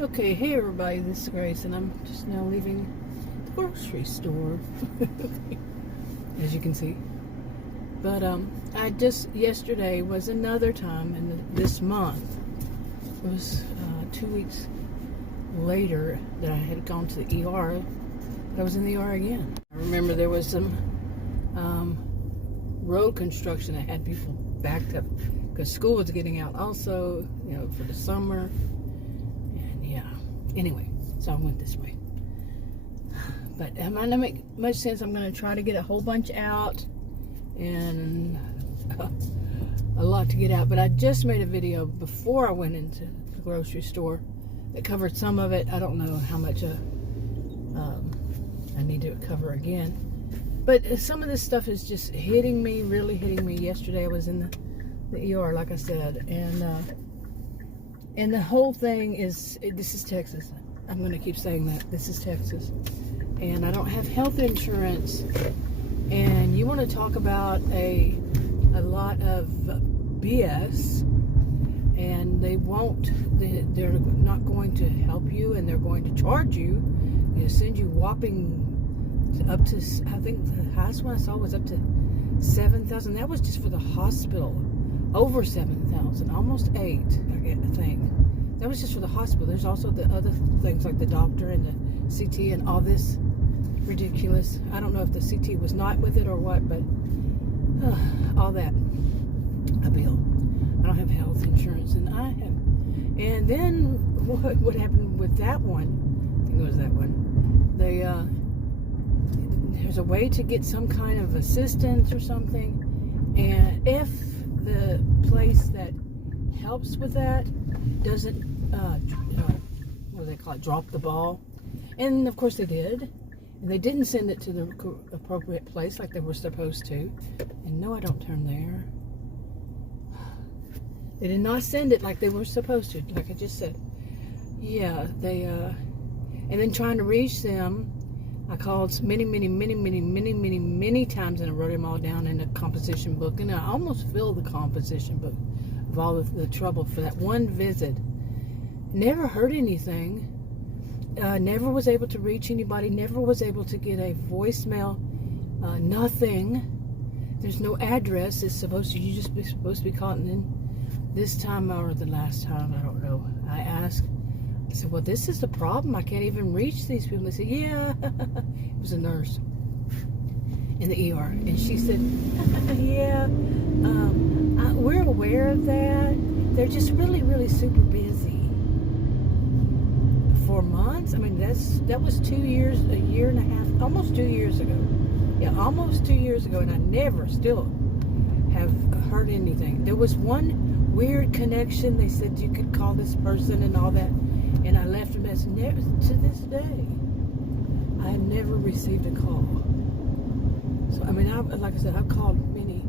Okay, hey everybody, this is Grace, and I'm just now leaving the grocery store, as you can see. But yesterday was another time in this month. It was 2 weeks later that I had gone to the ER. But I was in the ER again. I remember there was some road construction that had people backed up because school was getting out also, for the summer. Anyway, so I went this way. But it might not make much sense. I'm going to try to get a whole bunch out, and a lot to get out. But I just made a video before I went into the grocery store that covered some of it. I don't know how much I need to cover again. But some of this stuff is just really hitting me. Yesterday I was in the ER, like I said, and the whole thing is, this is Texas. I'm going to keep saying that. This is Texas. And I don't have health insurance. And you want to talk about a lot of BS. And they're not going to help you, and they're going to charge you. Send you whopping up to, I think the highest one I saw was up to $7,000. That was just for the hospital. Over 7,000, almost 8, I think. That was just for the hospital. There's also the other things like the doctor and the CT and all this ridiculous. I don't know if the CT was not with it or what, but all that. A bill. I don't have health insurance, and I have. And then what happened with that one? I think it was that one. There's a way to get some kind of assistance or something, and if the place that helps with that doesn't what do they call it, drop the ball, and of course they did, and they didn't send it to the appropriate place like they were supposed to. And no, I don't turn there. They did not send it like they were supposed to, like I just said. They and then trying to reach them, I called many times, and I wrote them all down in a composition book, and I almost filled the composition book of all of the trouble for that one visit. Never heard anything. Never was able to reach anybody. Never was able to get a voicemail. Nothing. There's no address. It's supposed to. You just supposed to be calling in this time or the last time. I don't know. I asked. I said, well, this is the problem. I can't even reach these people. They said, yeah. It was a nurse in the ER. And she said, yeah, we're aware of that. They're just really super busy. 4 months? I mean, that was 2 years, a year and a half, almost 2 years ago. Yeah, almost 2 years ago. And I still have heard anything. There was one weird connection. They said you could call this person and all that. And I left a message. To this day, I have never received a call. So, I mean, like I said, I've called many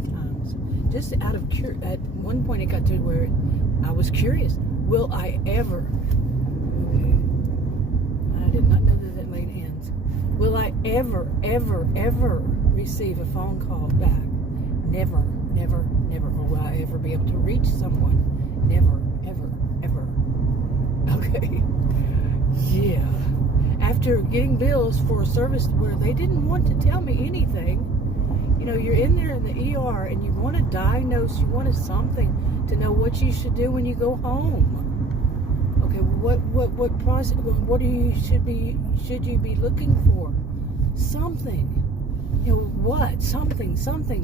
times. Just out of curiosity. At one point, it got to where I was curious. Will I ever? I did not know that laid hands. Will I ever receive a phone call back? Never. Or will I ever be able to reach someone? Never, ever. Okay. Yeah. After getting bills for a service where they didn't want to tell me anything, you're in there in the ER and you want to diagnose, you wanted something to know what you should do when you go home. Okay, what process? What should you be looking for? Something. What? Something.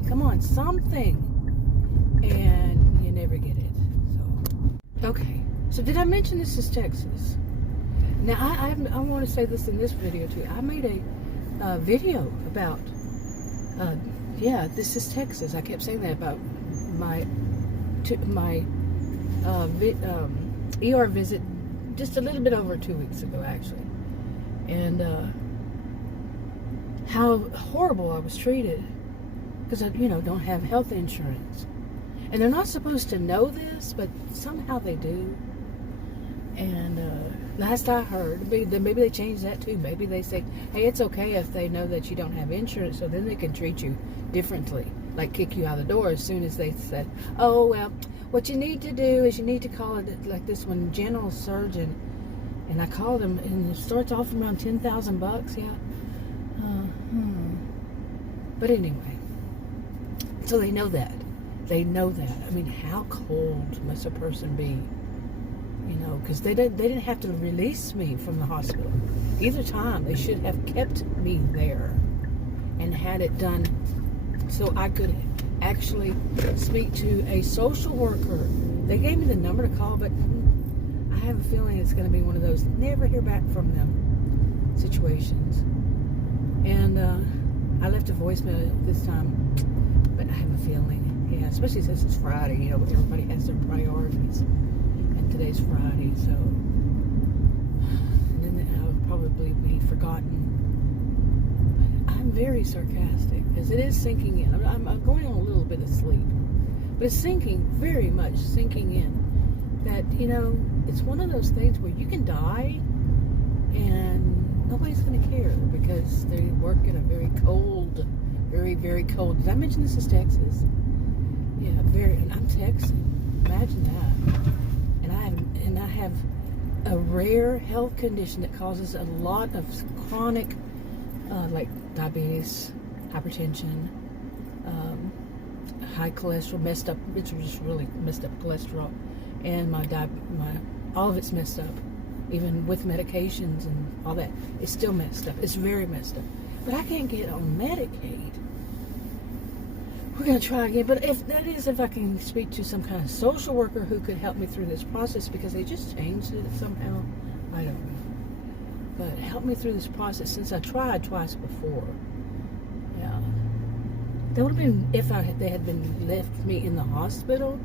Come on, something. And you never get it. So, okay. So did I mention this is Texas? Now, I want to say this in this video too. I made a video about, this is Texas. I kept saying that about my ER visit just a little bit over 2 weeks ago, actually. And how horrible I was treated because I, don't have health insurance. And they're not supposed to know this, but somehow they do. And last I heard, maybe they changed that too. Maybe they say, hey, it's okay if they know that you don't have insurance, so then they can treat you differently, like kick you out the door as soon as they said, oh, well, What you need to do is you need to call it, like this one, general surgeon. And I called him, and it starts off around $10,000, yeah. But anyway, so they know that. They know that. I mean, how cold must a person be? You know, because they didn't have to release me from the hospital. Either time, they should have kept me there and had it done so I could actually speak to a social worker. They gave me the number to call, but I have a feeling it's going to be one of those never hear back from them situations. And I left a voicemail this time, but I have a feeling, yeah, especially since it's Friday, you know, everybody has their priorities. And today's Friday, so and then I'll probably be forgotten. But I'm very sarcastic because it is sinking in. I'm going on a little bit of sleep, but it's very much sinking in that, you know, it's one of those things where you can die and nobody's going to care because they work in a very cold, very, very cold. Did I mention this is Texas? Yeah, and I'm Texan. Imagine that. And I have a rare health condition that causes a lot of chronic, like diabetes, hypertension, high cholesterol, messed up. It's just really messed up cholesterol, and all of it's messed up. Even with medications and all that, it's still messed up. It's very messed up. But I can't get on Medicaid. We're going to try again. But if I can speak to some kind of social worker who could help me through this process, because they just changed it somehow. I don't know. But help me through this process since I tried twice before. Yeah. That would have been, if they had been left me in the hospital,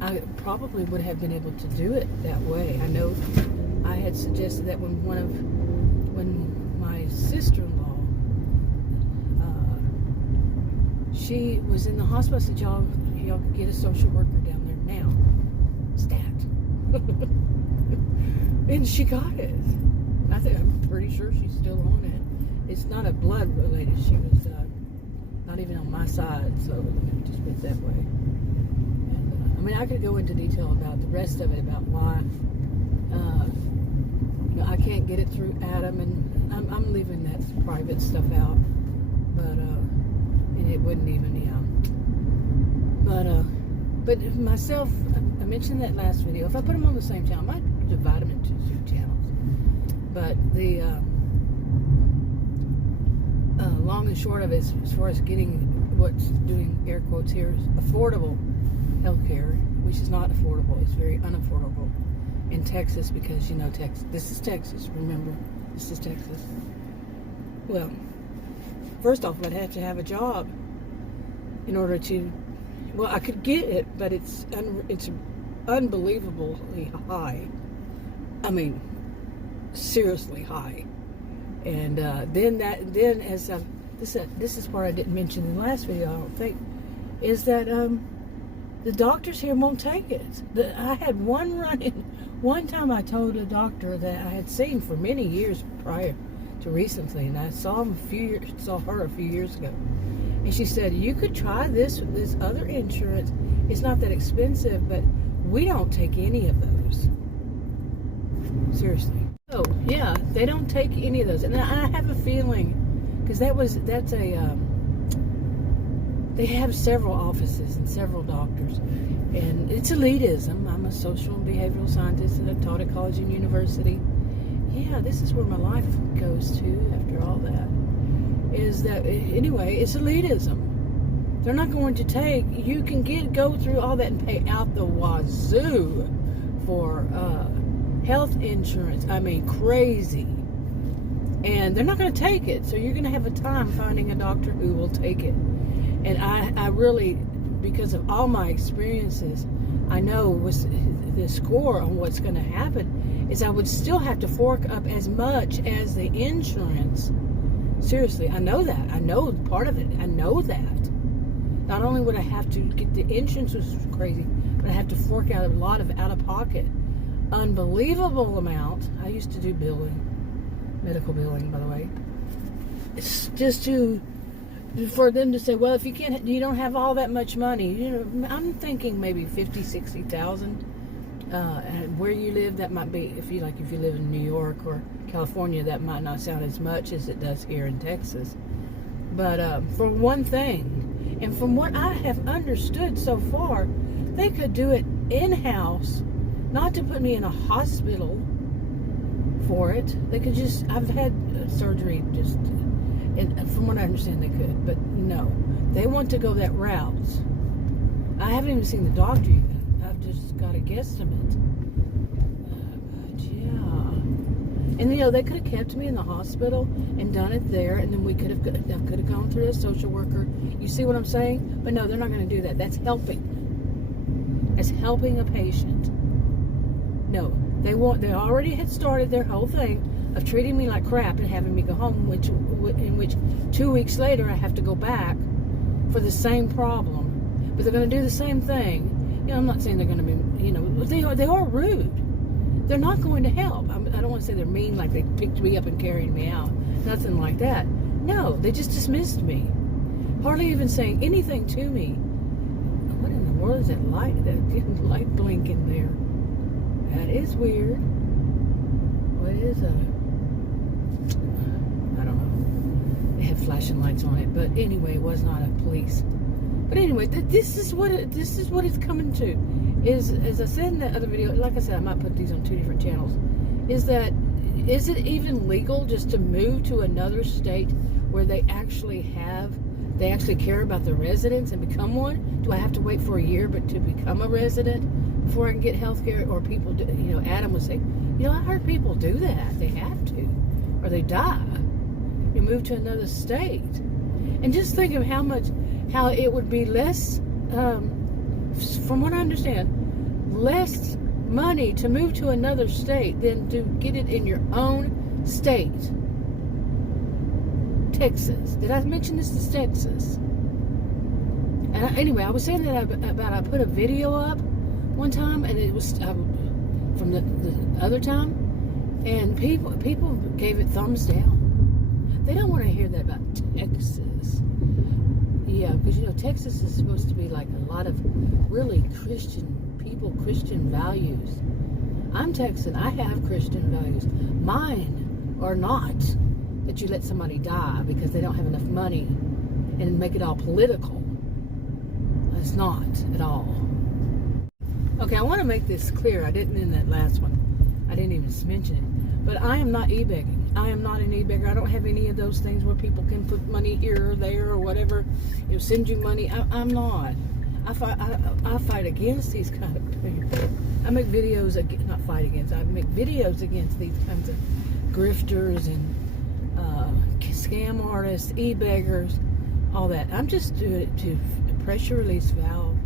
I probably would have been able to do it that way. I know I had suggested that when my sister-in-law, she was in the hospital, I said, y'all could get a social worker down there now. Stat. And she got it. I'm pretty sure she's still on it. It's not a blood related. She was not even on my side, so let me just put it that way. And, I mean, I could go into detail about the rest of it, about why I can't get it through Adam, and I'm leaving that private stuff out, but and it wouldn't even, but myself, I mentioned that last video. If I put them on the same channel, I might divide them into two channels. But the long and short of it, as far as getting what's doing air quotes here, is affordable health care, which is not affordable. It's very unaffordable in Texas, because, you know, this is Texas, remember, this is Texas. Well, first off, I'd have to have a job in order to, well, I could get it, but it's unbelievably high. I mean, seriously high. And then as this is part I didn't mention in the last video, I don't think, is that the doctors here won't take it. I had one run-in. One time I told a doctor that I had seen for many years prior to recently, and I saw her a few years ago, and she said, you could try this other insurance. It's not that expensive, but we don't take any of those. Seriously. Oh yeah, they don't take any of those, and I have a feeling, because they have several offices and several doctors, and it's elitism. I'm a social and behavioral scientist, and I taught at college and university. Yeah, this is where my life goes to after all that. Is that, anyway, it's elitism. They're not going to take, you can go through all that and pay out the wazoo for health insurance. I mean, crazy. And they're not going to take it, so you're going to have a time finding a doctor who will take it. And I really, because of all my experiences, I know the score on what's going to happen is I would still have to fork up as much as the insurance. Seriously, I know that. I know part of it. I know that. Not only would I have to get the insurance, which is crazy, but I have to fork out a lot of out-of-pocket, unbelievable amount. I used to do billing, medical billing, by the way. It's just to for them to say, well, if you don't have all that much money, I'm thinking maybe 50, 60,000. And where you live, that might be, if you live in New York or California, that might not sound as much as it does here in Texas. But for one thing, and from what I have understood so far, they could do it in-house, not to put me in a hospital for it. They could just, I've had surgery and from what I understand they could, but no. They want to go that route. I haven't even seen the doctor yet. I've just got a guesstimate. But yeah. And they could have kept me in the hospital and done it there, and then I could have gone through a social worker. You see what I'm saying? But no, they're not going to do that. That's helping. That's helping a patient. No, they already had started their whole thing of treating me like crap and having me go home, in which 2 weeks later I have to go back for the same problem. But they're going to do the same thing. I'm not saying they're going to be, they are rude. They're not going to help. I don't want to say they're mean, like they picked me up and carried me out. Nothing like that. No, they just dismissed me. Hardly even saying anything to me. What in the world is that light blinking there? That is weird. What is that? I don't know. They had flashing lights on it, but anyway, it was not a police. But anyway, this is what it's coming to. Is, as I said in that other video, like I said, I might put these on 2 different channels. Is it even legal just to move to another state where they actually care about the residents and become one? Do I have to wait for a year to become a resident before I can get health care? Or people do, Adam would say, I heard people do that. They have to, or they die. You move to another state. And just think of how it would be less, from what I understand, less money to move to another state than to get it in your own state. Texas. Did I mention this is Texas? And anyway, I was saying that about I put a video up one time, and it was from the other time, and people gave it thumbs down. They don't want to hear that about Texas. Yeah, because Texas is supposed to be like a lot of really Christian people, Christian values. I'm Texan. I have Christian values. Mine are not that you let somebody die because they don't have enough money and make it all political. It's not at all. Okay, I want to make this clear. I didn't in that last one. I didn't even mention it. But I am not e-begging. I am not an e-beggar. I don't have any of those things where people can put money here or there or whatever. Send you money. I'm not. I fight against these kind of people. I make videos not fight against. I make videos against these kinds of grifters and scam artists, e-beggars, all that. I'm just doing it to pressure release valve.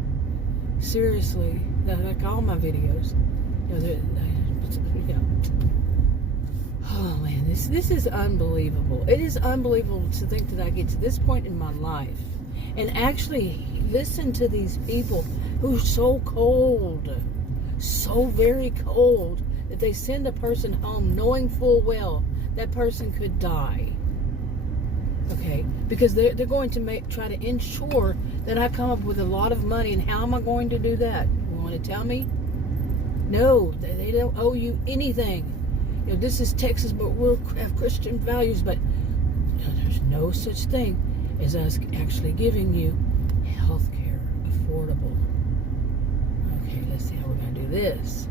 Seriously, like all my videos. Oh man, this is unbelievable. It is unbelievable to think that I get to this point in my life and actually listen to these people who are so cold, so very cold, that they send a person home knowing full well that person could die. Okay, because they're going to try to ensure that I come up with a lot of money. And how am I going to do that? You want to tell me? No, they don't owe you anything. This is Texas, but we have Christian values. But there's no such thing as us actually giving you health care, affordable. Okay, let's see how we're going to do this.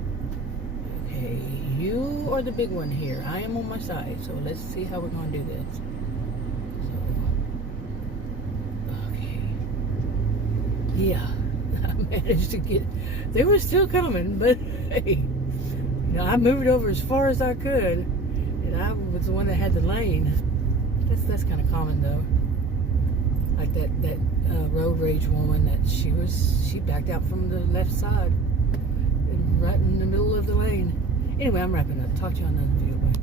Okay, you are the big one here. I am on my side, so let's see how we're going to do this. Yeah, I managed to get, they were still coming, but hey, I moved over as far as I could, and I was the one that had the lane. That's kind of common though. Like that road rage woman that she backed out from the left side, and right in the middle of the lane. Anyway, I'm wrapping up. Talk to you on another video.